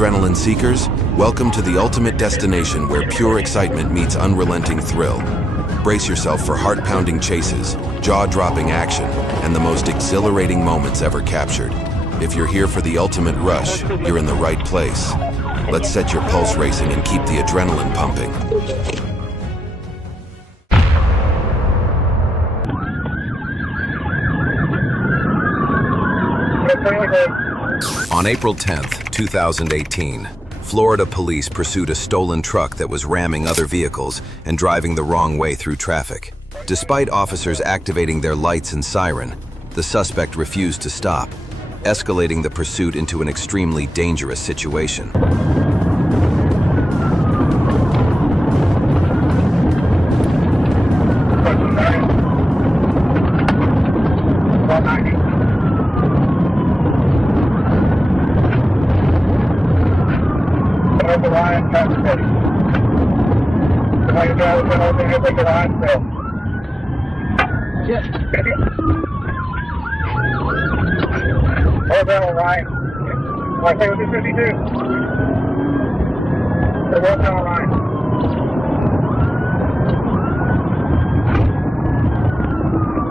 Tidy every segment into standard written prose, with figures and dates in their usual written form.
adrenaline seekers, welcome to the ultimate destination where pure excitement meets unrelenting thrill. Brace yourself for heart-pounding chases, jaw-dropping action, and the most exhilarating moments ever captured. If you're here for the ultimate rush, you're in the right place. Let's set your pulse racing and keep the adrenaline pumping. On April 10th, 2018, Florida police pursued a stolen truck that was ramming other vehicles and driving the wrong way through traffic. Despite officers activating their lights and siren, the suspect refused to stop, escalating the pursuit into an extremely dangerous situation. Hold that on line. I say with this 52. Hold that on line.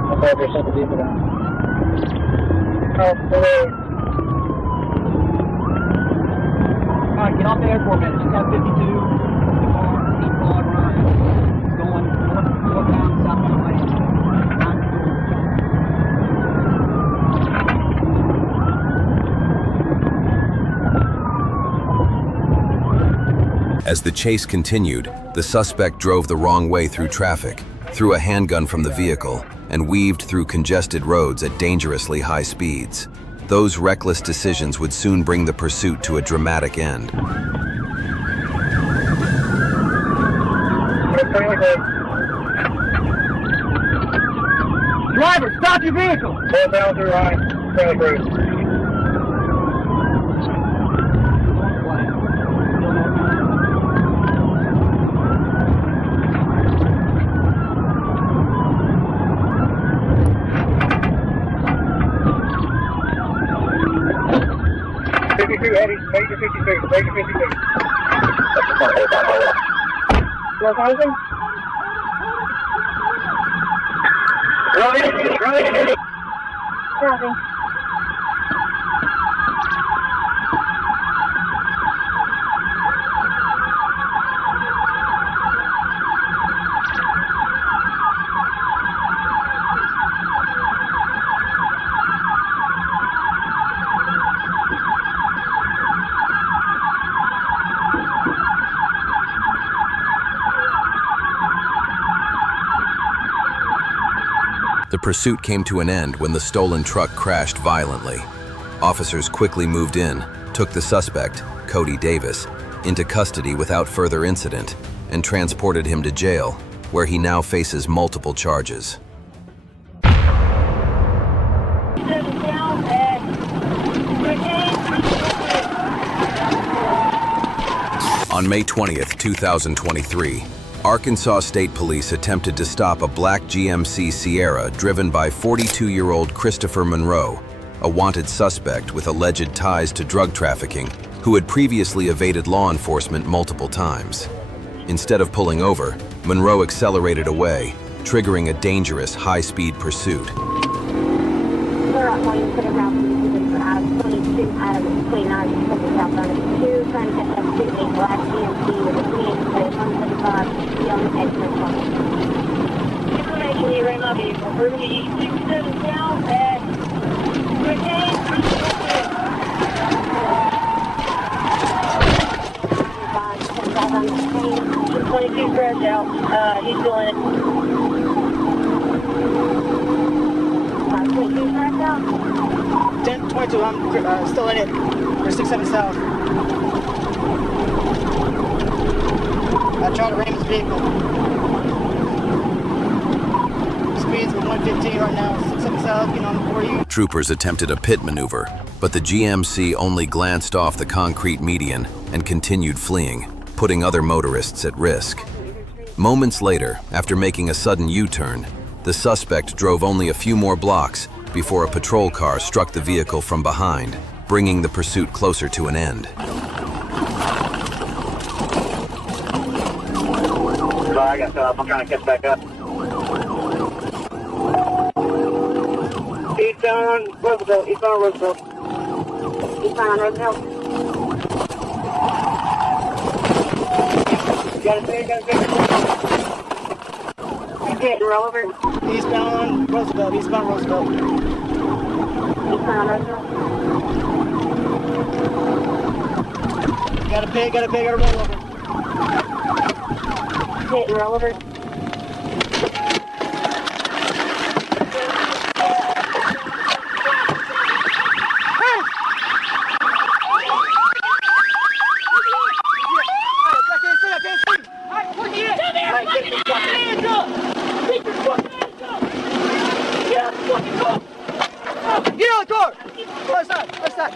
I'll have your sympathy for that. Oh, hello. Alright, get off there for a minute. Just have 52. Keep on running. Going northbound, southbound lane. As the chase continued, the suspect drove the wrong way through traffic, threw a handgun from the vehicle, and weaved through congested roads at dangerously high speeds. Those reckless decisions would soon bring the pursuit to a dramatic end. Driver, stop your vehicle! Hold down through line. Trailer cruise. Eddie, make it 52, make it 52. Location? Right. Copy. The pursuit came to an end when the stolen truck crashed violently. Officers quickly moved in, took the suspect, Cody Davis, into custody without further incident, and transported him to jail, where he now faces multiple charges. On May 20th, 2023, Arkansas State Police attempted to stop a black GMC Sierra driven by 42-year-old Christopher Monroe, a wanted suspect with alleged ties to drug trafficking, who had previously evaded law enforcement multiple times. Instead of pulling over, Monroe accelerated away, triggering a dangerous high-speed pursuit. Information, you ran my vehicle. We're going to use 67 south at 22 scratch out. He's doing it. 22 scratch out? 1022, I'm still in it. We're 67 south. I tried to ram his vehicle. Speeds are 115 right now, 67 south, for you. Troopers attempted a pit maneuver, but the GMC only glanced off the concrete median and continued fleeing, putting other motorists at risk. Moments later, after making a sudden U-turn, the suspect drove only a few more blocks before a patrol car struck the vehicle from behind, bringing the pursuit closer to an end. I got cut off. I'm trying to catch back up. Eastbound Roosevelt. Eastbound Roosevelt. Eastbound Roosevelt. Got a pig, got a pig. Hit rollover. Eastbound Roosevelt. Eastbound Roosevelt. Eastbound Roosevelt. Got a pig, got a pig, got a rollover. Hit rollover. Get out of the car! Other side, other side.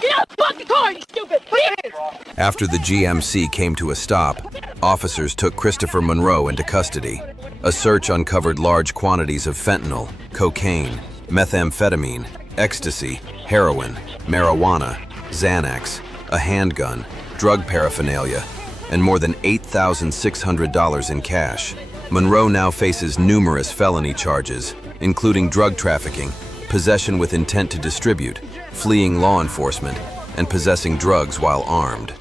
Get out the fucking car, you stupid bitch! After the GMC came to a stop, officers took Christopher Monroe into custody. A search uncovered large quantities of fentanyl, cocaine, methamphetamine, ecstasy, heroin, marijuana, Xanax, a handgun, drug paraphernalia, and more than $8,600 in cash. Monroe now faces numerous felony charges, including drug trafficking, possession with intent to distribute, fleeing law enforcement, and possessing drugs while armed.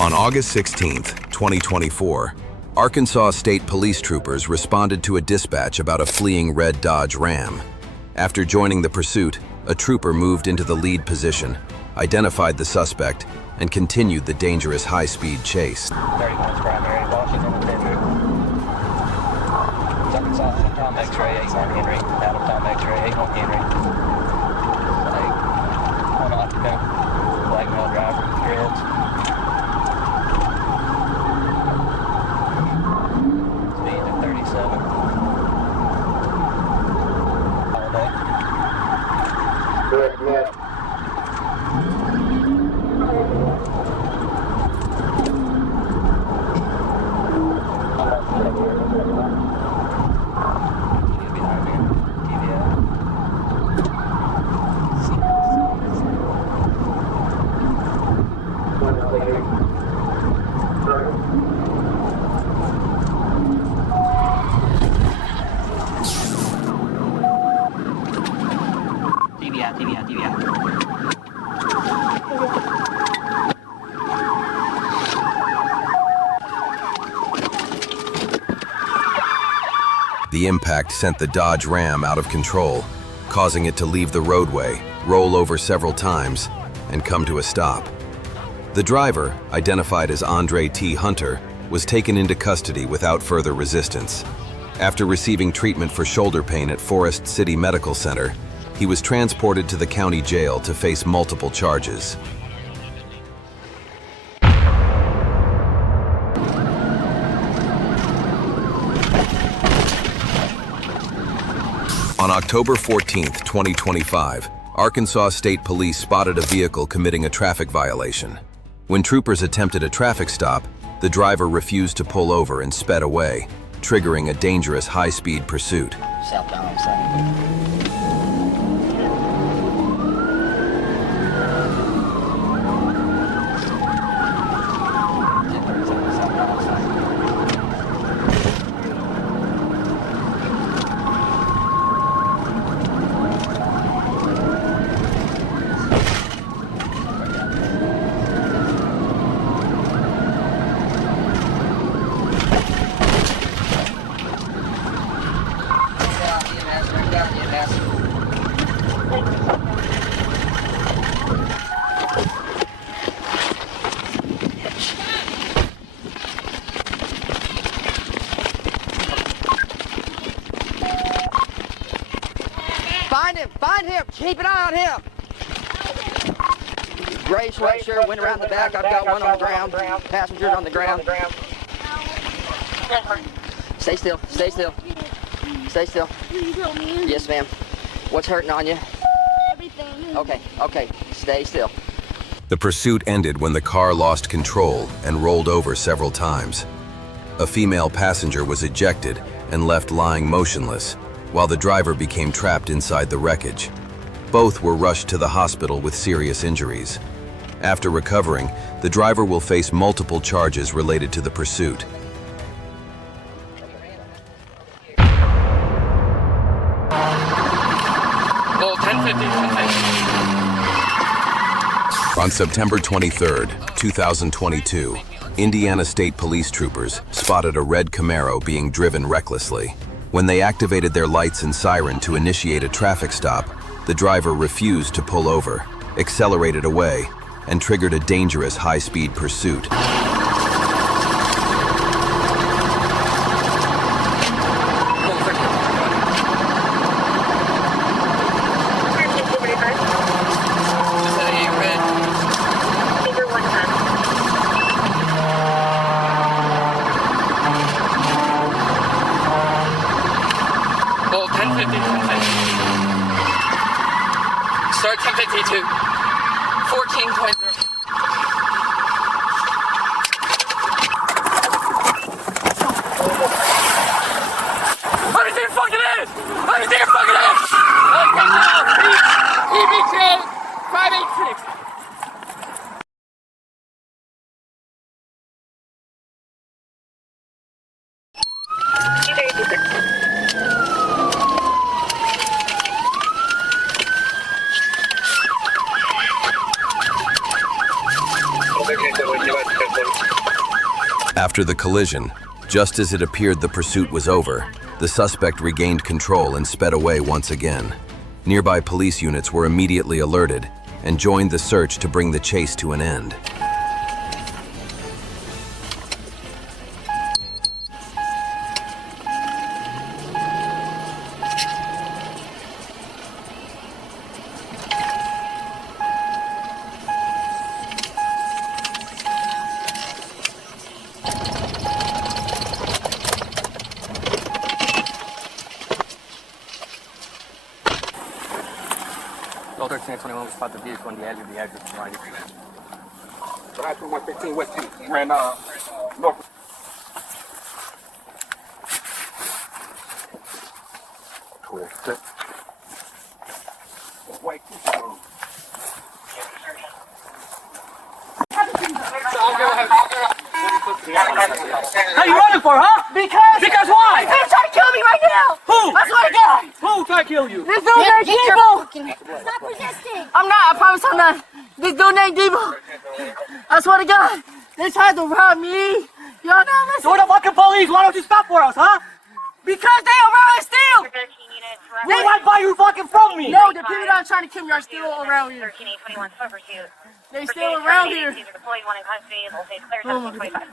On August 16, 2024, Arkansas State Police troopers responded to a dispatch about a fleeing red Dodge Ram. After joining the pursuit, a trooper moved into the lead position, identified the suspect, and continued the dangerous high-speed chase. 31's primary, Washington and Frederick. Arkansas, Tom X-ray, 8-1 Henry. Out of Tom X-ray, 8-1 Henry. Like, one occupant, black male driver, dreads. Speed of 37. Holiday. Correct, yeah. The impact sent the Dodge Ram out of control, causing it to leave the roadway, roll over several times, and come to a stop. The driver, identified as Andre T. Hunter, was taken into custody without further resistance. After receiving treatment for shoulder pain at Forest City Medical Center, he was transported to the county jail to face multiple charges. On October 14, 2025, Arkansas State Police spotted a vehicle committing a traffic violation. When troopers attempted a traffic stop, the driver refused to pull over and sped away, triggering a dangerous high-speed pursuit. Southbound side. Find him! Keep an eye on him! Gray sweatshirt, went around the back. I've got one on the ground. Passenger on the ground. Stay still, stay still. Stay still. Yes, ma'am. What's hurting on you? Everything. Okay, stay still. The pursuit ended when the car lost control and rolled over several times. A female passenger was ejected and left lying motionless, while the driver became trapped inside the wreckage. Both were rushed to the hospital with serious injuries. After recovering, the driver will face multiple charges related to the pursuit. Well, 1050. On September 23, 2022, Indiana State Police troopers spotted a red Camaro being driven recklessly. When they activated their lights and siren to initiate a traffic stop, the driver refused to pull over, accelerated away, and triggered a dangerous high-speed pursuit. Well, 1050. Start 1052. 14.0. Let me see your fucking ass! Let me see your fucking ass! EBJ 586. After the collision, just as it appeared the pursuit was over, the suspect regained control and sped away once again. Nearby police units were immediately alerted and joined the search to bring the chase to an end. All 13 and 21 spot the vehicle on the edge of the exit behind you. But I 115 West Street ran north. Cool. White. How you running for, huh? Because why? He's trying to kill me right now! Who? I swear to God! Who tried to kill you? This dude named Debo! Stop resisting! I'm not, I promise I'm not. This dude named Debo. I swear to God, they tried to rob me. Y'all know this. So the fucking police, why don't you stop for us, huh? Because they around and steal! They might buy you fucking from me! No, the people that are trying to kill me are still around here. They still around here. Oh my God.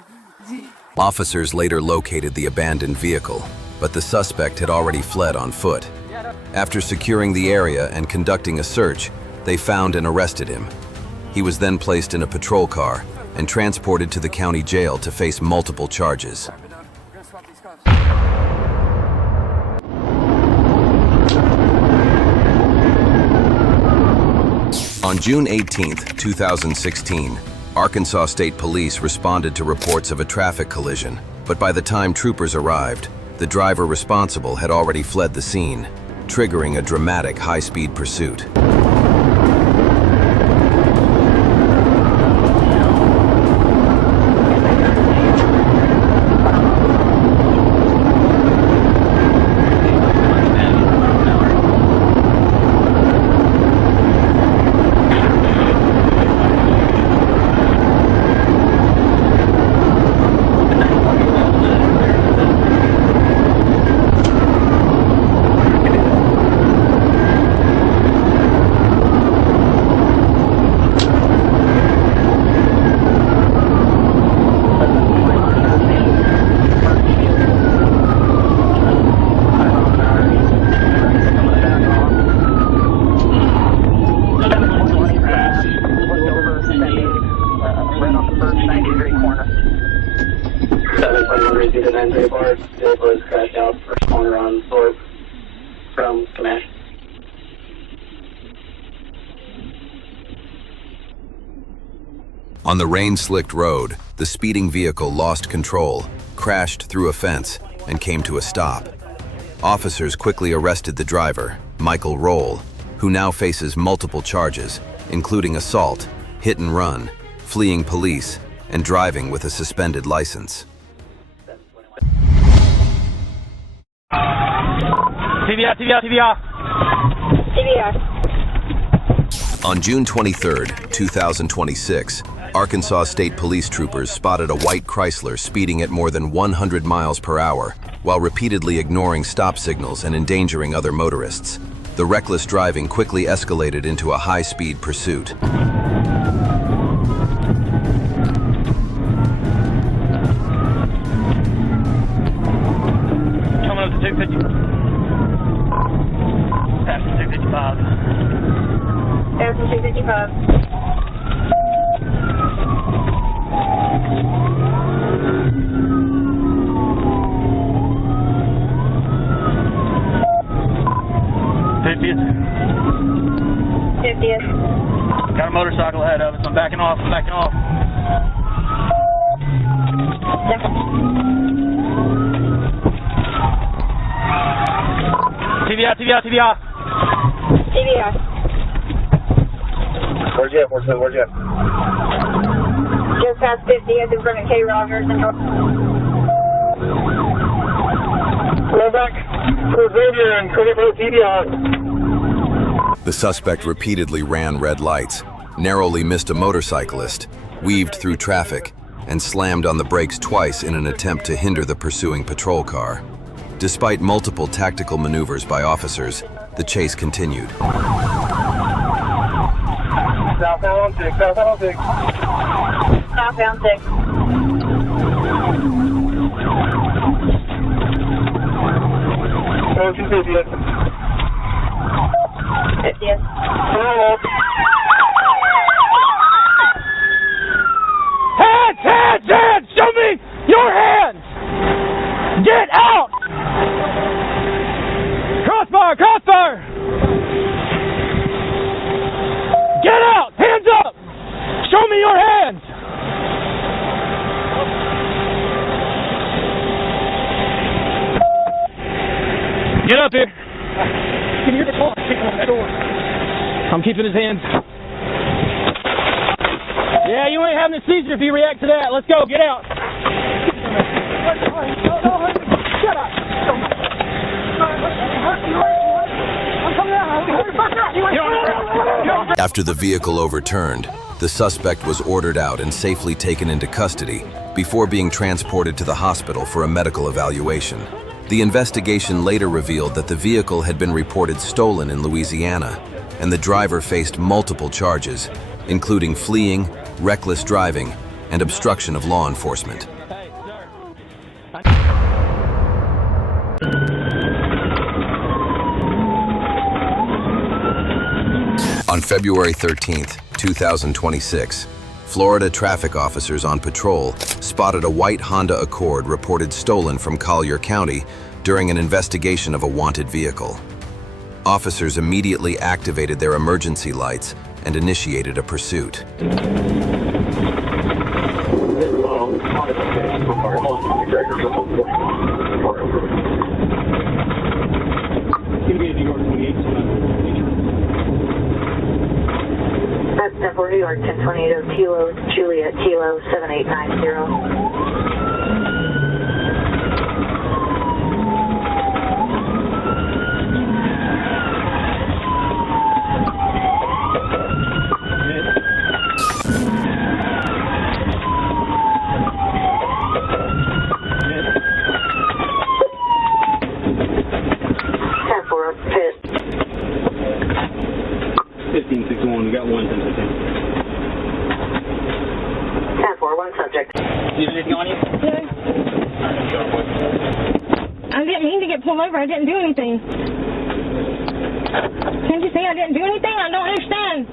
Officers later located the abandoned vehicle, but the suspect had already fled on foot. After securing the area and conducting a search, they found and arrested him. He was then placed in a patrol car and transported to the county jail to face multiple charges. On June 18, 2016, Arkansas State Police responded to reports of a traffic collision, but by the time troopers arrived, the driver responsible had already fled the scene, triggering a dramatic high-speed pursuit. Was crashed out first corner on Thorpe from Smash. On the rain-slicked road, the speeding vehicle lost control, crashed through a fence, and came to a stop. Officers quickly arrested the driver, Michael Roll, who now faces multiple charges, including assault, hit and run, fleeing police, and driving with a suspended license. TVR. On June 23, 2026, Arkansas State Police troopers spotted a white Chrysler speeding at more than 100 miles per hour while repeatedly ignoring stop signals and endangering other motorists. The reckless driving quickly escalated into a high-speed pursuit. Coming up to 250. Past 255. There's 255. Got a motorcycle ahead of us. I'm backing off. TVR. Where's you at? Just past 50, as in front of K-Rogers and Go back to Xavier and credit for TVR. The suspect repeatedly ran red lights, narrowly missed a motorcyclist, weaved through traffic, and slammed on the brakes twice in an attempt to hinder the pursuing patrol car. Despite multiple tactical maneuvers by officers, the chase continued. Southbound 6. Southbound 6. Go to 50th. 50th. Hands! Show me your hands! Get out! Crossfire! Get out! Hands up! Show me your hands! Get up here! Can you hear the call? I'm keeping his hands. Yeah, you ain't having a seizure if you react to that. Let's go, get out. Shut up. After the vehicle overturned, the suspect was ordered out and safely taken into custody before being transported to the hospital for a medical evaluation. The investigation later revealed that the vehicle had been reported stolen in Louisiana, and the driver faced multiple charges, including fleeing, reckless driving, and obstruction of law enforcement. On February 13, 2026, Florida traffic officers on patrol spotted a white Honda Accord reported stolen from Collier County during an investigation of a wanted vehicle. Officers immediately activated their emergency lights and initiated a pursuit. That's Denver, New York, 1028 Kilo, Juliet, Kilo, 7890. I didn't do anything. Can't you see I didn't do anything? I don't understand.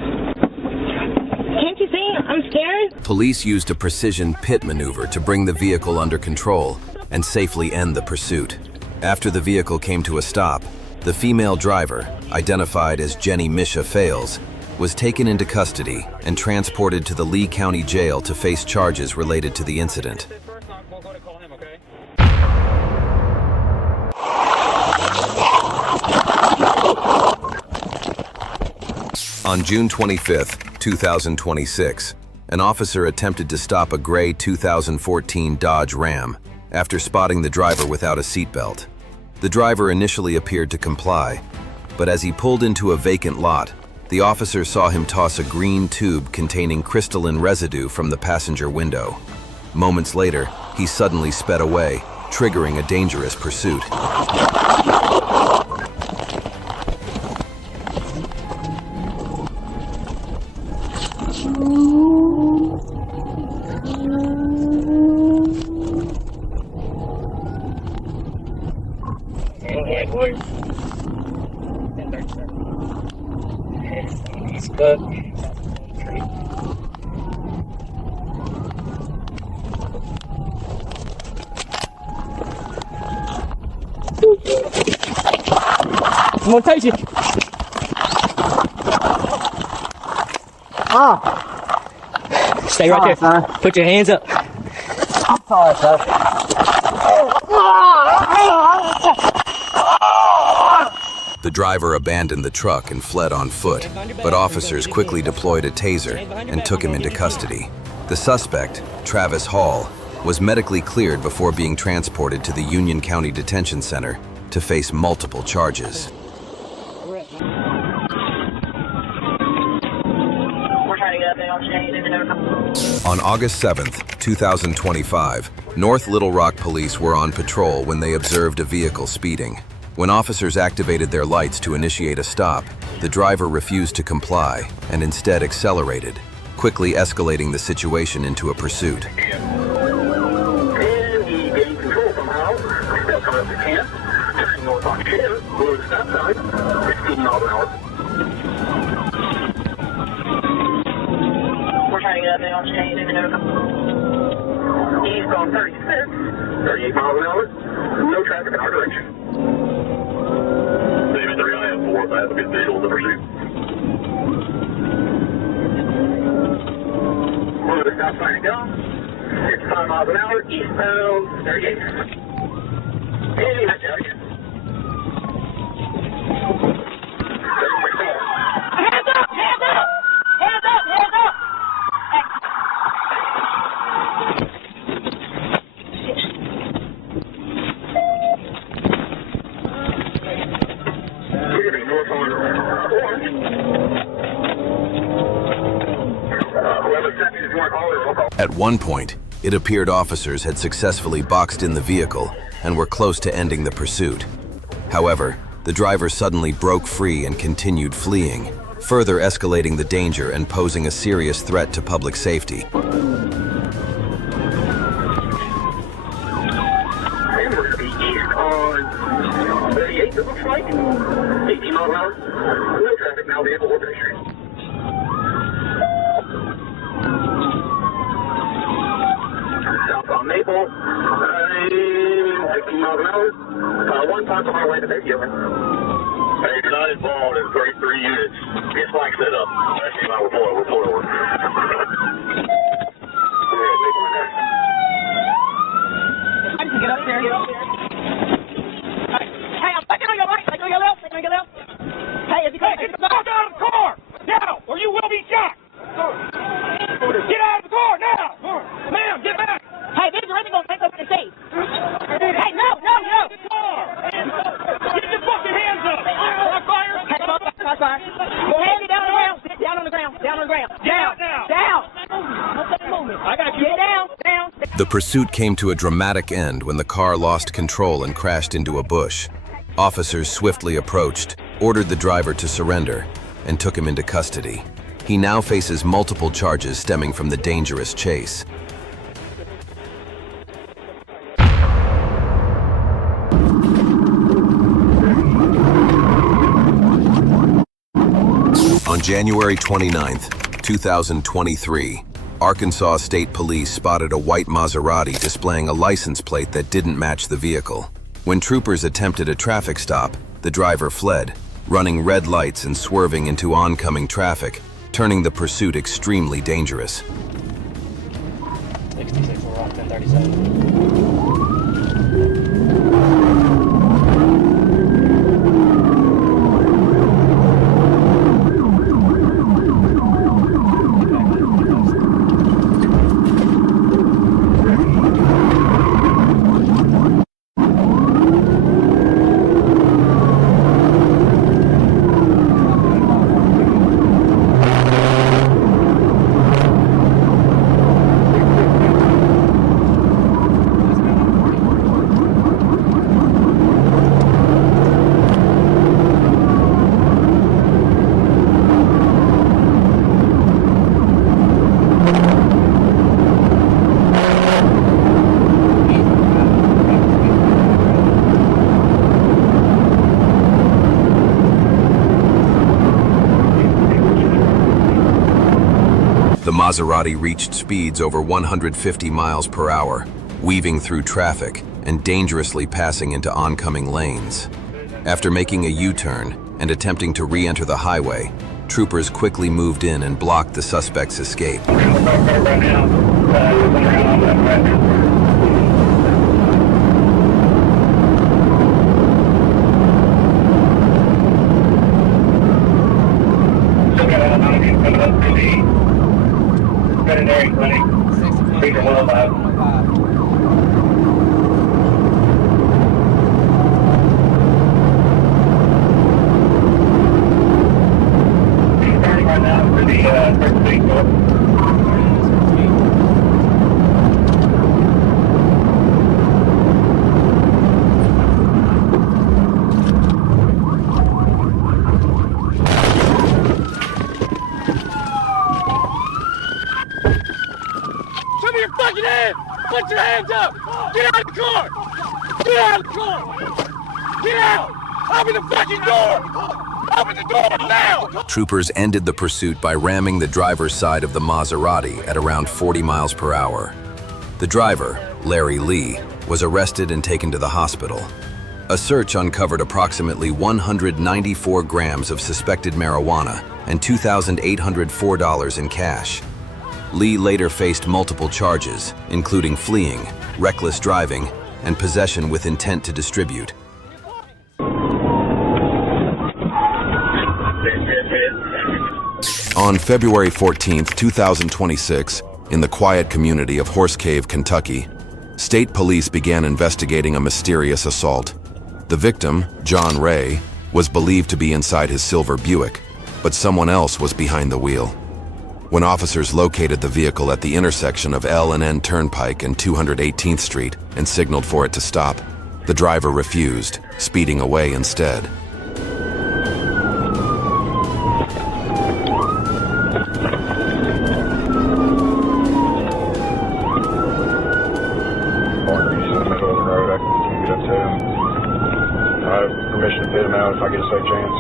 Can't you see? I'm scared. Police used a precision pit maneuver to bring the vehicle under control and safely end the pursuit. After the vehicle came to a stop, the female driver, identified as Jenny Misha Fales, was taken into custody and transported to the Lee County Jail to face charges related to the incident. On June 25, 2026, an officer attempted to stop a gray 2014 Dodge Ram after spotting the driver without a seatbelt. The driver initially appeared to comply, but as he pulled into a vacant lot, the officer saw him toss a green tube containing crystalline residue from the passenger window. Moments later, he suddenly sped away, triggering a dangerous pursuit. He's good. I'm gonna take you. Stay right there. Son. Put your hands up. I'm sorry, sir. The driver abandoned the truck and fled on foot, but officers quickly deployed a taser and took him into custody. The suspect, Travis Hall, was medically cleared before being transported to the Union County Detention Center to face multiple charges. On August 7th, 2025, North Little Rock police were on patrol when they observed a vehicle speeding. When officers activated their lights to initiate a stop, the driver refused to comply and instead accelerated, quickly escalating the situation into a pursuit. And he gained control somehow, stepped on the can, turning north on Chair, blew the stop sign, 16 miles an hour. We're trying to get up there on change in the East on 36, 38 miles an hour, no traffic in our direction. Maybe 3 I have 4 if I have a good visual of the pursuit. Where the stop sign go? 65 miles an hour, eastbound 38. Hey, that's out again. Hands up! Hands up! Hands up! Hands up! At one point, it appeared officers had successfully boxed in the vehicle and were close to ending the pursuit. However, the driver suddenly broke free and continued fleeing, further escalating the danger and posing a serious threat to public safety. East on 38, it looks like. 18 miles an hour. No traffic now, vehicle or pedestrian. South on Maple, 16 miles an hour. One parked on our way to Thanksgiving. Hey, you're not involved in 33 units. It's like set up. That's came out, we're pulling over. Go ahead, make one there. I can get up there. Hey, I'm fucking on your right. Take on your left. Take on your left. Hey, if you Hey, get the fuck out of the car! Now, or you will be shot! Get out of the car now! Ma'am, get back! Hey, this is really gonna take us to the safe. Hey, no! Get your fucking hands up! Fire! Hey, come on, fire. Go ahead, get down on the ground. Sit down on the ground. Down on the ground. Down. Down. I got you. Get down. Down. The pursuit came to a dramatic end when the car lost control and crashed into a bush. Officers swiftly approached, ordered the driver to surrender, and took him into custody. He now faces multiple charges stemming from the dangerous chase. On January 29th, 2023, Arkansas State Police spotted a white Maserati displaying a license plate that didn't match the vehicle. When troopers attempted a traffic stop, the driver fled, running red lights and swerving into oncoming traffic, turning the pursuit extremely dangerous. 66, we're off 1037. The Maserati reached speeds over 150 miles per hour, weaving through traffic and dangerously passing into oncoming lanes. After making a U-turn and attempting to re-enter the highway, troopers quickly moved in and blocked the suspect's escape. Veterinary clinic, Peter Wildlife. Starting right now for the first week. Put your hands up! Get out of the car! Get out of the car! Get out! Open the fucking door! Open the door now! Troopers ended the pursuit by ramming the driver's side of the Maserati at around 40 miles per hour. The driver, Larry Lee, was arrested and taken to the hospital. A search uncovered approximately 194 grams of suspected marijuana and $2,804 in cash. Lee later faced multiple charges, including fleeing, reckless driving, and possession with intent to distribute. On February 14, 2026, in the quiet community of Horse Cave, Kentucky, state police began investigating a mysterious assault. The victim, John Ray, was believed to be inside his silver Buick, but someone else was behind the wheel. When officers located the vehicle at the intersection of L&N Turnpike and 218th Street and signaled for it to stop, the driver refused, speeding away instead. He's in the middle of the road. I can get up to him. I have permission to pit him out if I get a safe chance.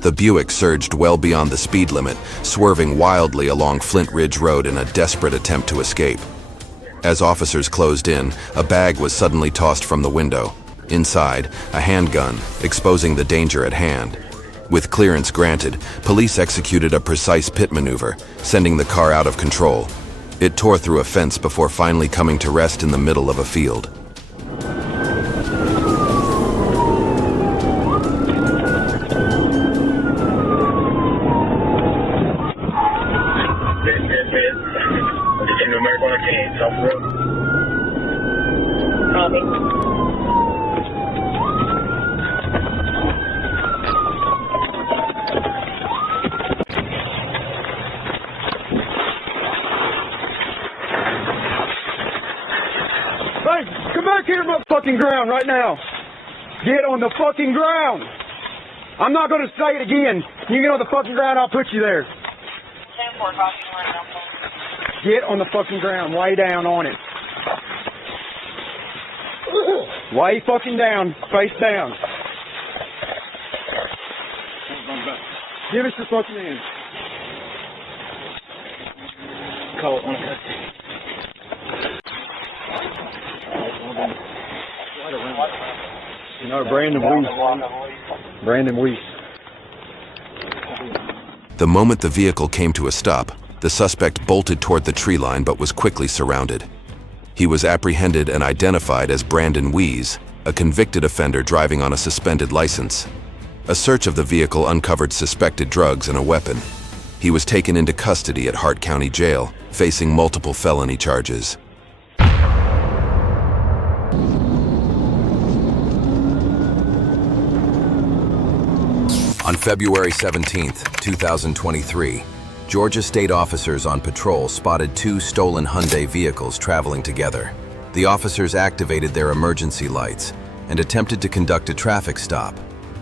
The Buick surged well beyond the speed limit, swerving wildly along Flint Ridge Road in a desperate attempt to escape. As officers closed in, a bag was suddenly tossed from the window. Inside, a handgun, exposing the danger at hand. With clearance granted, police executed a precise pit maneuver, sending the car out of control. It tore through a fence before finally coming to rest in the middle of a field. Hey, come back here on the fucking ground right now. Get on the fucking ground. I'm not going to say it again. You get on the fucking ground, I'll put you there. Get on the fucking ground. Lay down on it. Lay fucking down. Face down. Give us your fucking hands. Call it on a cut. No, Brandon Weiss. Brandon Weiss. The moment the vehicle came to a stop, the suspect bolted toward the tree line but was quickly surrounded. He was apprehended and identified as Brandon Weiss, a convicted offender driving on a suspended license. A search of the vehicle uncovered suspected drugs and a weapon. He was taken into custody at Hart County Jail, facing multiple felony charges. On February 17, 2023, Georgia state officers on patrol spotted two stolen Hyundai vehicles traveling together. The officers activated their emergency lights and attempted to conduct a traffic stop,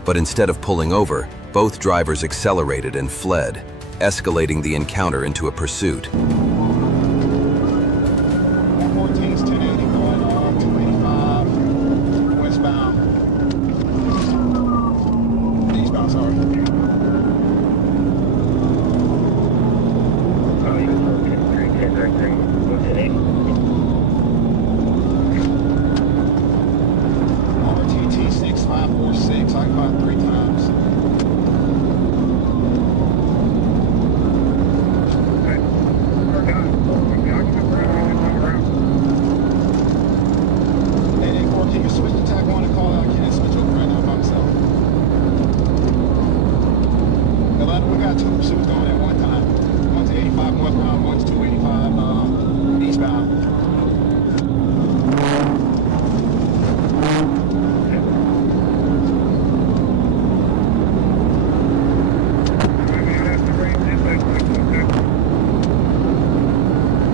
but instead of pulling over, both drivers accelerated and fled, escalating the encounter into a pursuit. 114 is 1080 going on 285 westbound. Eastbound, sorry. RTT 6546, I got 3 times. Can you switch to tag 1 and call out? I can't switch over right now by myself. We got 2 pursuits going at one time. One's 85 northbound, one's 285 eastbound.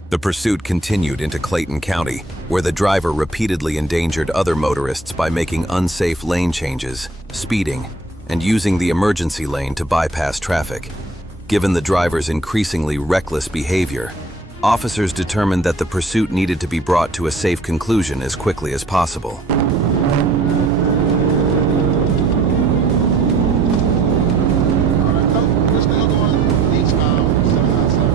The pursuit continued into Clayton County, where the driver repeatedly endangered other motorists by making unsafe lane changes, speeding, and using the emergency lane to bypass traffic. Given the driver's increasingly reckless behavior, officers determined that the pursuit needed to be brought to a safe conclusion as quickly as possible. We're still going eastbound, 797.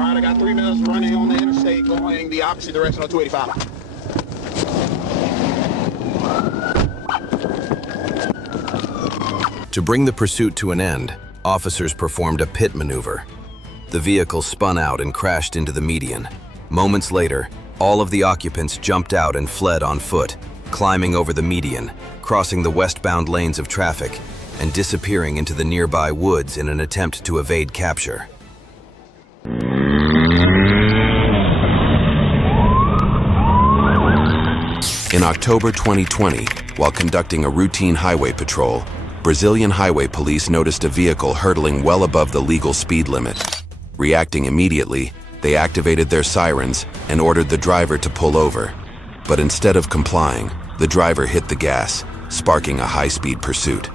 Alright, I got 3 minutes running on the interstate going the opposite direction of 285. To bring the pursuit to an end, officers performed a pit maneuver. The vehicle spun out and crashed into the median. Moments later, all of the occupants jumped out and fled on foot, climbing over the median, crossing the westbound lanes of traffic, and disappearing into the nearby woods in an attempt to evade capture. In October 2020, while conducting a routine highway patrol, Brazilian highway police noticed a vehicle hurtling well above the legal speed limit. Reacting immediately, they activated their sirens and ordered the driver to pull over. But instead of complying, the driver hit the gas, sparking a high-speed pursuit.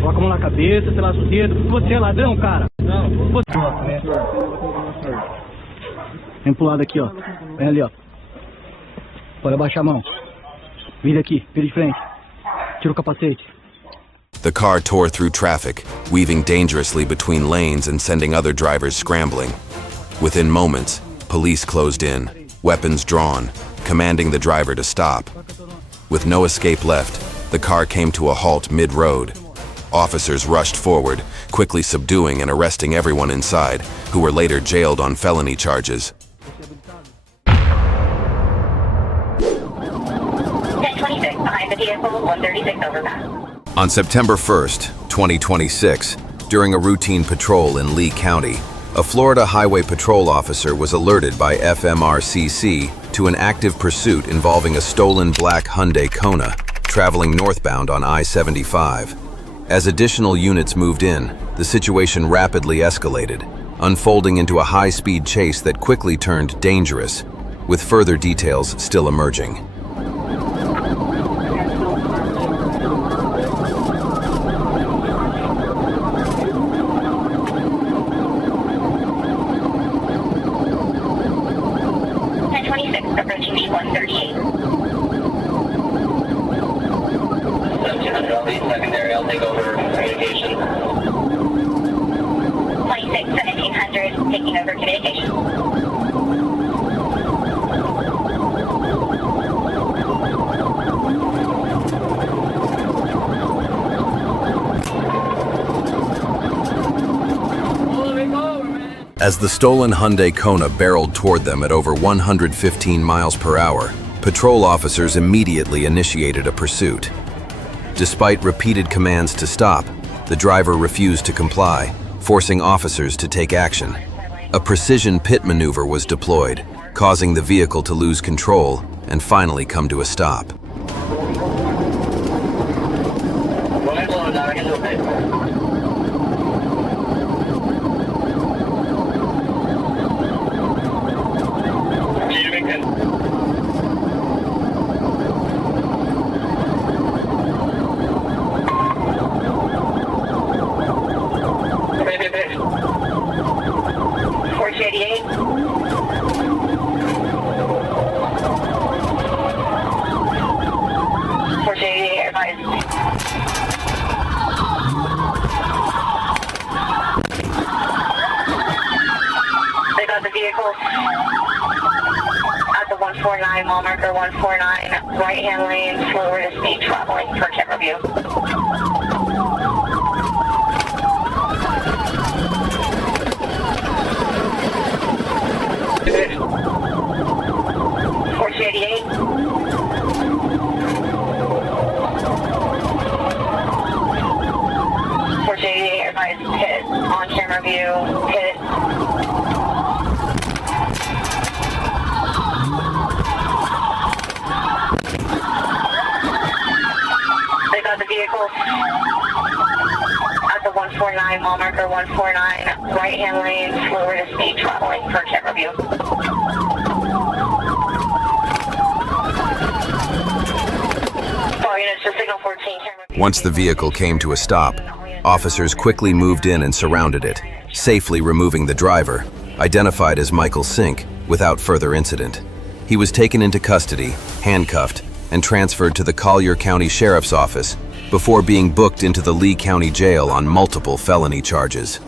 Coloca a mão na cabeça, sei lá, os dedos. Você é ladrão, cara? Não. Você... Vem pro lado aqui, ó. Vem ali, ó. Pode abaixar a mão. Vira aqui, vira de frente. Tira o capacete. The car tore through traffic, weaving dangerously between lanes and sending other drivers scrambling. Within moments, police closed in, weapons drawn, commanding the driver to stop. With no escape left, the car came to a halt mid-road. Officers rushed forward, quickly subduing and arresting everyone inside, who were later jailed on felony charges. 1026 behind the vehicle, 136 overpass. On September 1st, 2026, during a routine patrol in Lee County, a Florida Highway Patrol officer was alerted by FMRCC to an active pursuit involving a stolen black Hyundai Kona traveling northbound on I-75. As additional units moved in, the situation rapidly escalated, unfolding into a high-speed chase that quickly turned dangerous, with further details still emerging. approaching 138. 1700, I'll lead secondary, I'll take over communication. 26, 1700, taking over communication. As the stolen Hyundai Kona barreled toward them at over 115 miles per hour, patrol officers immediately initiated a pursuit. Despite repeated commands to stop, the driver refused to comply, forcing officers to take action. A precision pit maneuver was deployed, causing the vehicle to lose control and finally come to a stop. They got the vehicle at the 149 mile marker, 149 right-hand lane, slower to speed traveling for camera view. 488. Advised hit on camera view, hit. They got the vehicle at the 149 mile marker, 149 right-hand lane, slower to speed traveling for camera view. All units to signal 14 camera view. Once the vehicle came to a stop, officers quickly moved in and surrounded it, safely removing the driver, identified as Michael Sink, without further incident. He was taken into custody, handcuffed, and transferred to the Collier County Sheriff's Office before being booked into the Lee County Jail on multiple felony charges.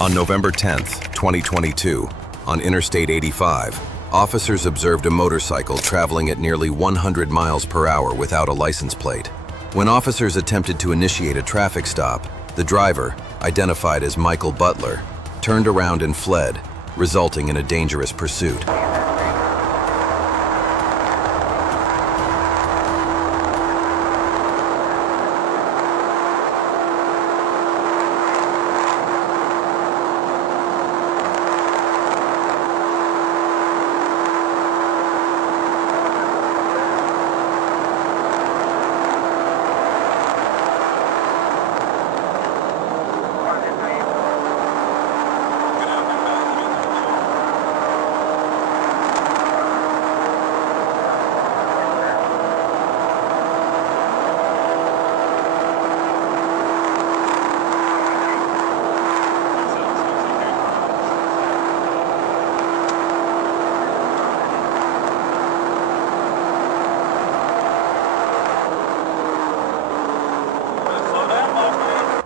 On November 10th, 2022, on Interstate 85, officers observed a motorcycle traveling at nearly 100 miles per hour without a license plate. When officers attempted to initiate a traffic stop, the driver, identified as Michael Butler, turned around and fled, resulting in a dangerous pursuit.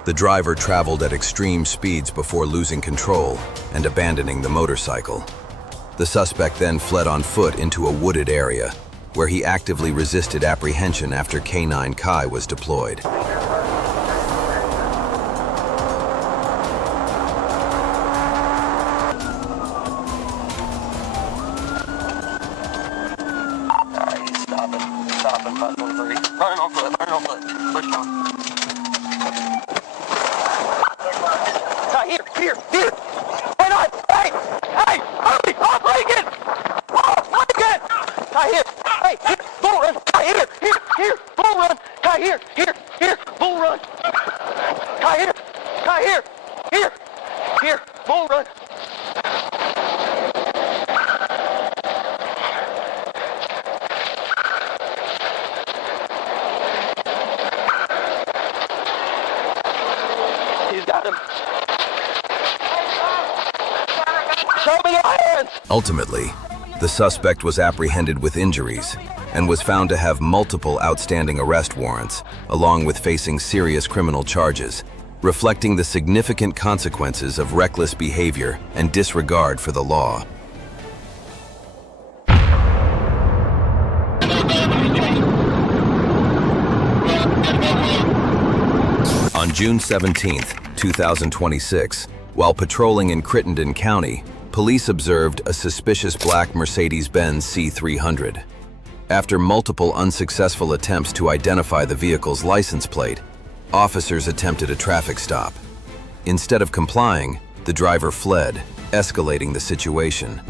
The driver traveled at extreme speeds before losing control and abandoning the motorcycle. The suspect then fled on foot into a wooded area, where he actively resisted apprehension after K9 Kai was deployed. Stopping, 523. Running on foot, push on. Here! Why not? Hey! Hurry! I'm breaking! Here! Hey! Full run! Here! Full run! Here! Kai, here! Kai, here! Here! Here! Bull run! He's got him. Show me your hands! Ultimately, the suspect was apprehended with injuries and was found to have multiple outstanding arrest warrants, along with facing serious criminal charges, reflecting the significant consequences of reckless behavior and disregard for the law. On June 17, 2026, while patrolling in Crittenden County, police observed a suspicious black Mercedes-Benz C300. After multiple unsuccessful attempts to identify the vehicle's license plate, officers attempted a traffic stop. Instead of complying, the driver fled, escalating the situation.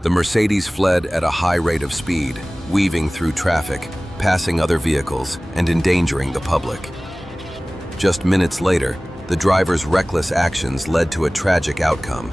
The Mercedes fled at a high rate of speed, weaving through traffic, passing other vehicles, and endangering the public. Just minutes later, the driver's reckless actions led to a tragic outcome.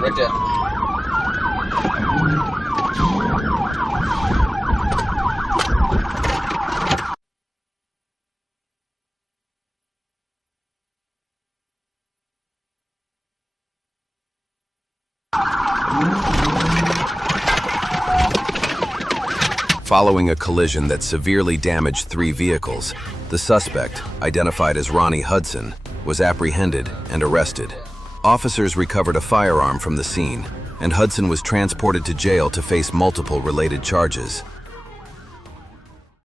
Right there. Following a collision that severely damaged 3 vehicles, the suspect, identified as Ronnie Hudson, was apprehended and arrested. Officers recovered a firearm from the scene, and Hudson was transported to jail to face multiple related charges.